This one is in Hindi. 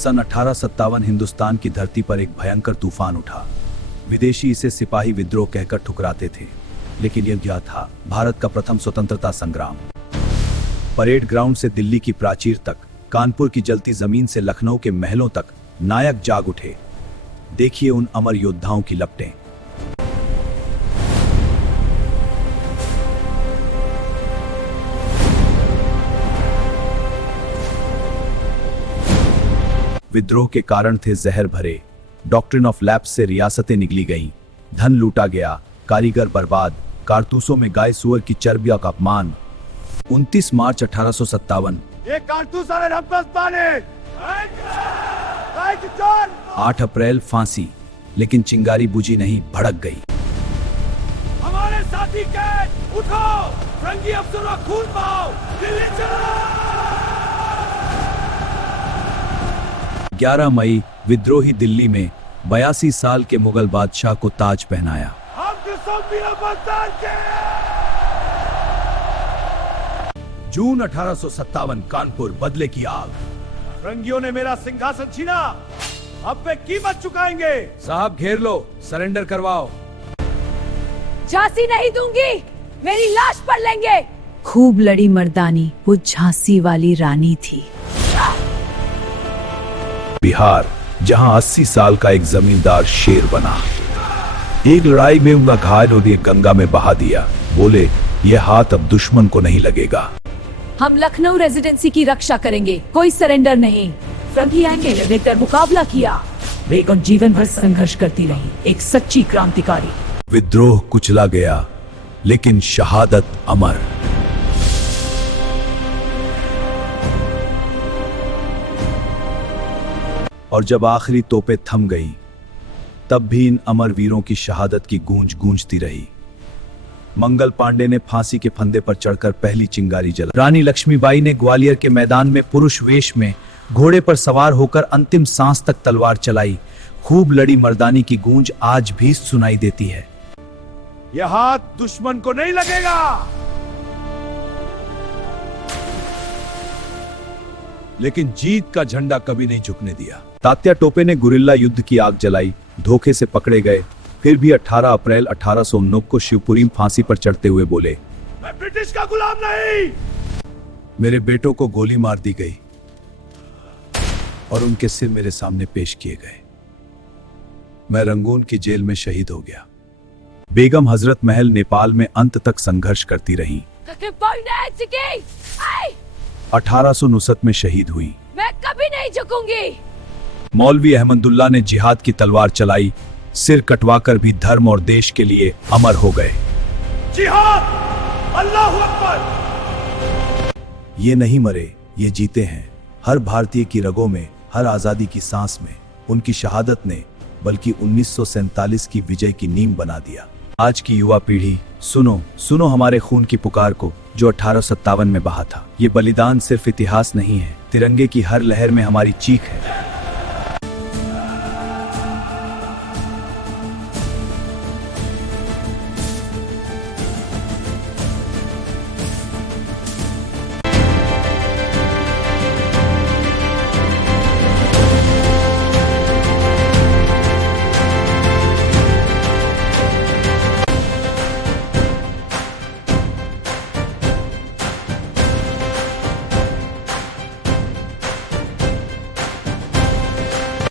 सन 1857 हिंदुस्तान की धरती पर एक भयंकर तूफान उठा। विदेशी इसे सिपाही विद्रोह कहकर ठुकराते थे, लेकिन यह था भारत का प्रथम स्वतंत्रता संग्राम। परेड ग्राउंड से दिल्ली की प्राचीर तक, कानपुर की जलती जमीन से लखनऊ के महलों तक नायक जाग उठे। देखिए उन अमर योद्धाओं की लपटें। विद्रोह के कारण थे जहर भरे। डॉक्ट्रिन ऑफ लैप्स से रियासतें निगली गईं, धन लूटा गया, कारीगर बर्बाद, कारतूसों में गाय सुअर की चर्बिया का अपमान। 29 मार्च 1857। 8 अप्रैल फांसी, लेकिन चिंगारी बुझी नहीं, भड़क गई। हमारे साथी कैद उठो, रंगी अफसरों खून बहाओ, दिल्ली चलो। 11 मई विद्रोही दिल्ली में 82 साल के मुगल बादशाह को ताज पहनाया। जून 1857 कानपुर, बदले की आग। रंगियों ने मेरा सिंहासन छीना, अब वे कीमत चुकाएंगे। साहब घेर लो, सरेंडर करवाओ। झांसी नहीं दूंगी, मेरी लाश पर लेंगे। खूब लड़ी मर्दानी, वो झांसी वाली रानी थी। बिहार, जहां 80 साल का एक जमींदार शेर बना। एक लड़ाई में उनका घायल हो दिए, गंगा में बहा दिया। बोले, यह हाथ अब दुश्मन को नहीं लगेगा। हम लखनऊ रेजिडेंसी की रक्षा करेंगे, कोई सरेंडर नहीं। फ्रंगी आएंगे, लेकर मुकाबला किया। बेगम जीवन भर संघर्ष करती रही, एक सच्ची क्रांतिकारी। विद्रोह कुचला गया, लेकिन शहादत अमर। और जब आखिरी तोपें थम गई, तब भी इन अमर वीरों की शहादत की गूंज गूंजती रही। मंगल पांडे ने फांसी के फंदे पर चढ़कर पहली चिंगारी जलाई। रानी लक्ष्मीबाई ने ग्वालियर के मैदान में पुरुष वेश में घोड़े पर सवार होकर अंतिम सांस तक तलवार चलाई। खूब लड़ी मर्दानी की गूंज आज भी सुनाई देती है। यह हाथ दुश्मन को नहीं लगेगा। लेकिन जीत का झंडा कभी नहीं झुकने दिया। तात्या टोपे ने गुरिल्ला युद्ध की आग जलाई, धोखे से पकड़े गए, फिर भी 18 अप्रैल 1819 को शिवपुरी में फांसी पर चढ़ते हुए बोले, मैं ब्रिटिश का गुलाम नहीं। मेरे बेटों को गोली मार दी गई और उनके सिर मेरे सामने पेश किए गए। मैं रंगून की जेल में शहीद हो गया। बेगम हजरत महल नेपाल में अंत तक संघर्ष करती रही। 1859 में शहीद हुई। मैं कभी नहीं झुकूंगी। मौलवी अहमदुल्ला ने जिहाद की तलवार चलाई, सिर कटवाकर भी धर्म और देश के लिए अमर हो गए। जिहाद, अल्लाहू अकबर। ये नहीं मरे, ये जीते हैं। हर भारतीय की रगों में, हर आजादी की सांस में उनकी शहादत ने बल्कि 1947 की विजय की नींव बना दिया। आज की युवा पीढ़ी, सुनो सुनो हमारे खून की पुकार को, जो 1857 में बहा था। ये बलिदान सिर्फ इतिहास नहीं है, तिरंगे की हर लहर में हमारी चीख है।